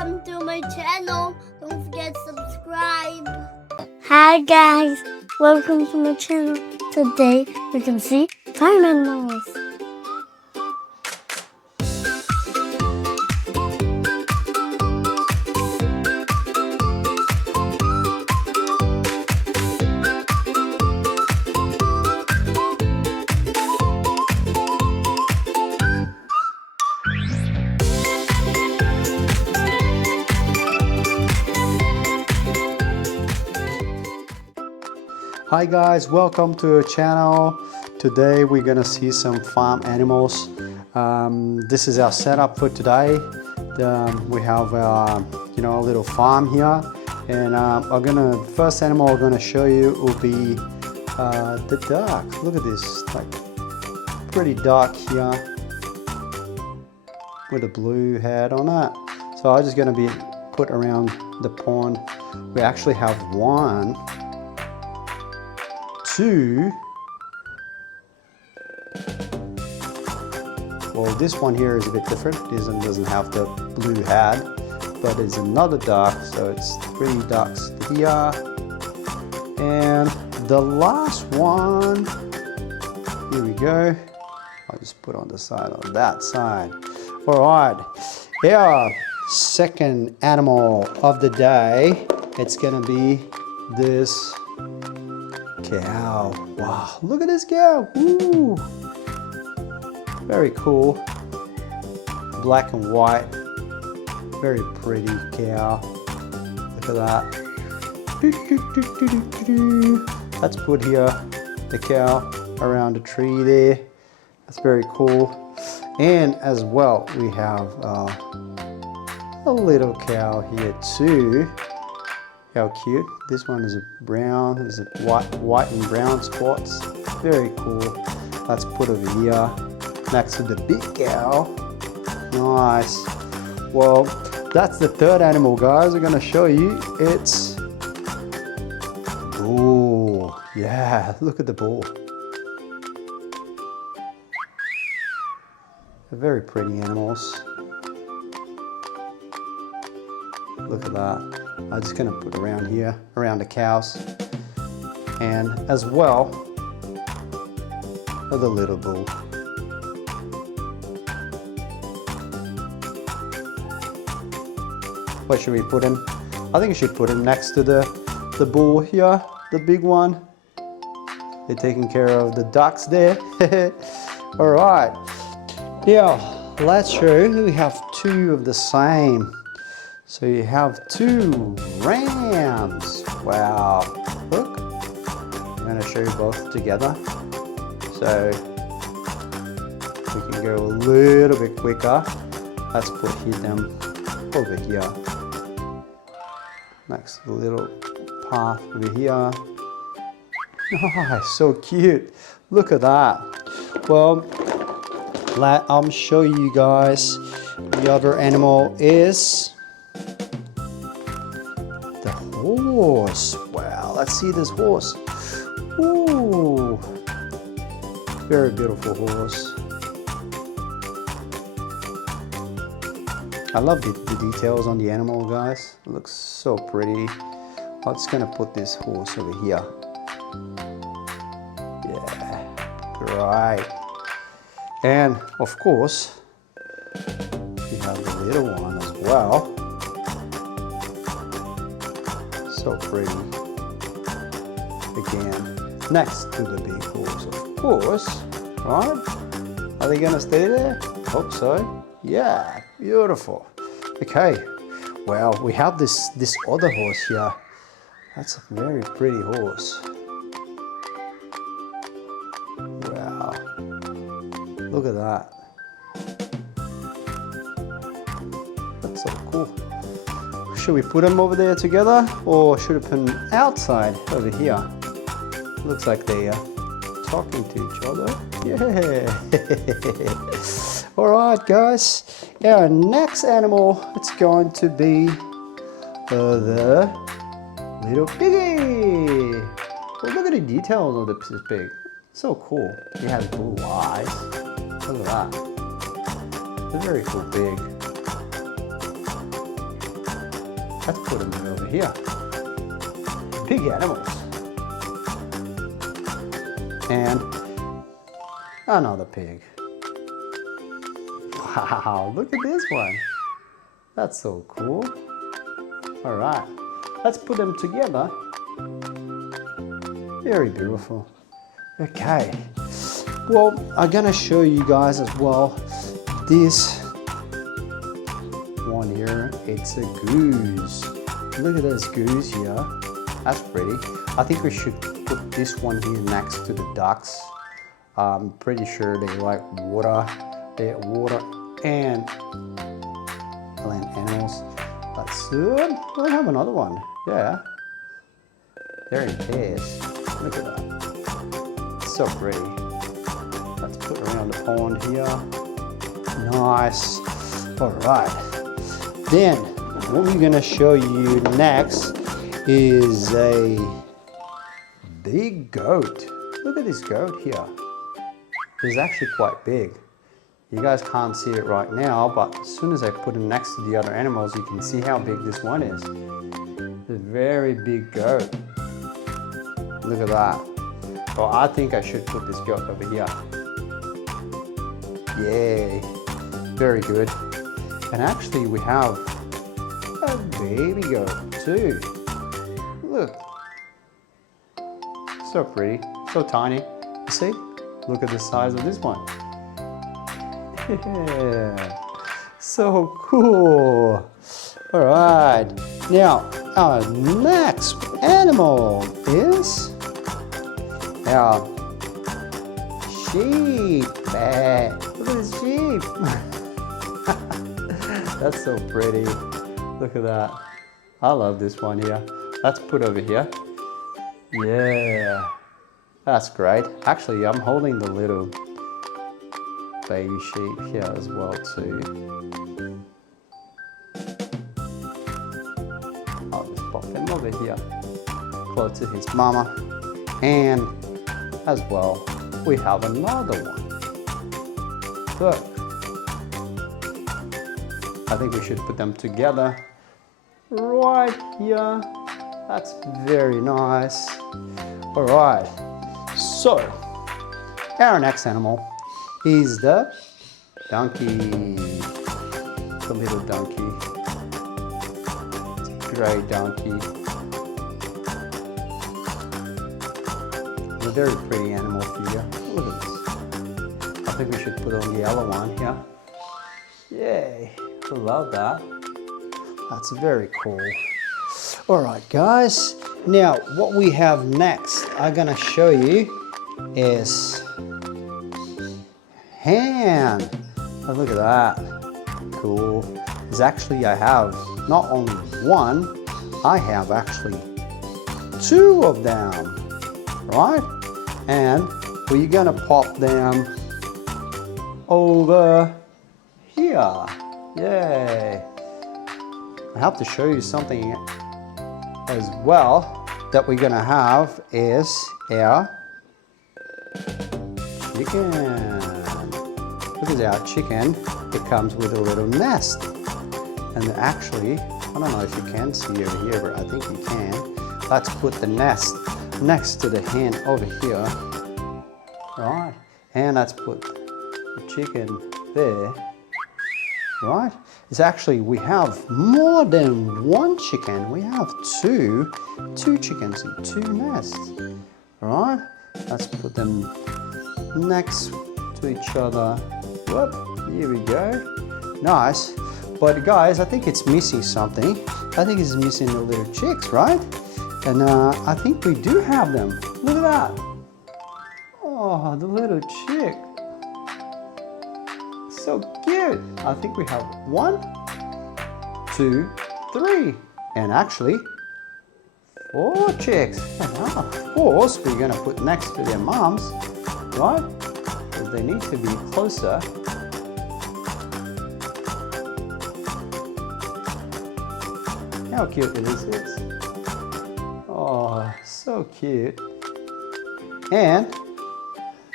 welcome to my channel. Don't forget to subscribe. Hi guys, welcome to my channel. Today we can see farm animals. Hi guys, welcome to our channel. Today we're gonna see some farm animals. This is our setup for today. We have our, a little farm here, and first animal I'm gonna show you will be the duck. Look at this, like pretty duck here with a blue head on it. So I'm just gonna be put around the pond. We actually have one, two. Well, this one here is a bit different. This one doesn't have the blue head, but it's another duck, so it's 3 ducks here. And the last one, here we go. I'll just put on the side on that side. All right, our second animal of the day, it's gonna be this cow. Wow, look at this cow. Ooh, very cool. Black and white, very pretty cow. Look at that. Let's put here the cow around the tree there. That's very cool. And as well, we have a little cow here too. How cute. This one is a brown, there's a white and brown spots. Very cool. Let's put over here next to the big cow. Nice. Well, that's the third animal, guys. I'm gonna show you. It's bull. Yeah, look at the bull. They're very pretty animals. Look at that. I'm just gonna put around here, around the cows, and as well for the little bull. What should we put him? I think we should put him next to the bull here, the big one. They're taking care of the ducks there. All right. Yeah, let's show you. We have 2 of the same. So you have 2 rams. Wow, look. I'm gonna show you both together. So we can go a little bit quicker. Let's put them over here. Next to the little path over here. Nice, so cute. Look at that. Well, I'll show you guys the other animal is horse. Wow, let's see this horse. Ooh, very beautiful horse. I love the details on the animal, guys. It looks so pretty. I'm just gonna put this horse over here. Yeah, right. And of course, we have the little one as well. So pretty. Again, next to the big horse, of course, right? Are they gonna stay there? Hope so. Yeah, beautiful. Okay, well, we have this other horse here. That's a very pretty horse. Wow, look at that. That's so cool. Should we put them over there together, or should we put them outside over here? Looks like they are talking to each other. Yeah. All right, guys. Our next animal, it's going to be the little piggy. Well, look at the details of the pig. So cool. He has blue eyes. Look at that. It's a very cool pig. Let's put them over here. Big animals. And another pig. Wow, look at this one. That's so cool. All right, let's put them together. Very beautiful. Okay, well, I'm gonna show you guys as well this one here. It's a goose. Look at this goose here. That's pretty. I think we should put this one here next to the ducks. I'm pretty sure they like water. They water and land animals. That's good. We'll have another one. Yeah. They're in pairs. Look at that. So pretty. Let's put around the pond here. Nice. All right. Then what we're gonna show you next is a big goat. Look at this goat here. It's actually quite big. You guys can't see it right now, but as soon as I put it next to the other animals, you can see how big this one is. It's a very big goat. Look at that. Well, I think I should put this goat over here. Yay. Very good. And actually we have a baby goat too. Look. So pretty. So tiny. You see? Look at the size of this one. Yeah. So cool. All right. Now, our next animal is our sheep. Look at this sheep. That's so pretty. Look at that. I love this one here. Let's put over here. Yeah. That's great. Actually, I'm holding the little baby sheep here as well too. I'll just pop him over here, close to his mama. And as well, we have another one. Look. I think we should put them together right here. That's very nice. All right. So, our next animal is the donkey. The little donkey. It's a gray donkey. It's a very pretty animal here. Look at this. I think we should put on the yellow one here. Yay, I love that. That's very cool. All right, guys. Now, what we have next, I'm gonna show you is hand. Oh, look at that. Cool. Because actually I have not only one, I have actually two of them, right? And we're gonna pop them over here. Yay. I have to show you something as well that we're gonna have is our chicken. Look at our chicken. It comes with a little nest. And actually, I don't know if you can see over here, but I think you can. Let's put the nest next to the hen over here. Right. And let's put the chicken there. Right. It's actually, we have more than one chicken. We have two chickens and two nests. Right. Let's put them next to each other. Whoop, here we go. Nice. But guys, I think it's missing something. I think it's missing the little chicks, right? And I think we do have them. Look at that. Oh, the little chick. So cute. I think we have 1, 2, 3. And actually, 4 chicks. And of course, we're gonna put next to their moms, right? Because they need to be closer. How cute is this? Oh, so cute. And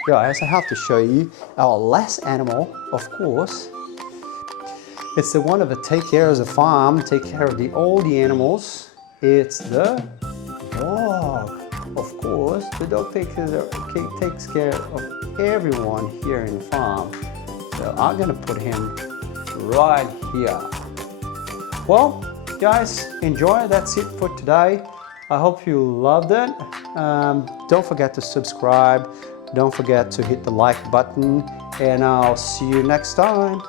guys, I have to show you our last animal, of course. It's the one that take care of the farm, take care of all the animals. It's the dog. Of course, the dog takes care of everyone here in the farm. So I'm gonna put him right here. Well, guys, enjoy. That's it for today. I hope you loved it. Don't forget to subscribe. Don't forget to hit the like button, and I'll see you next time.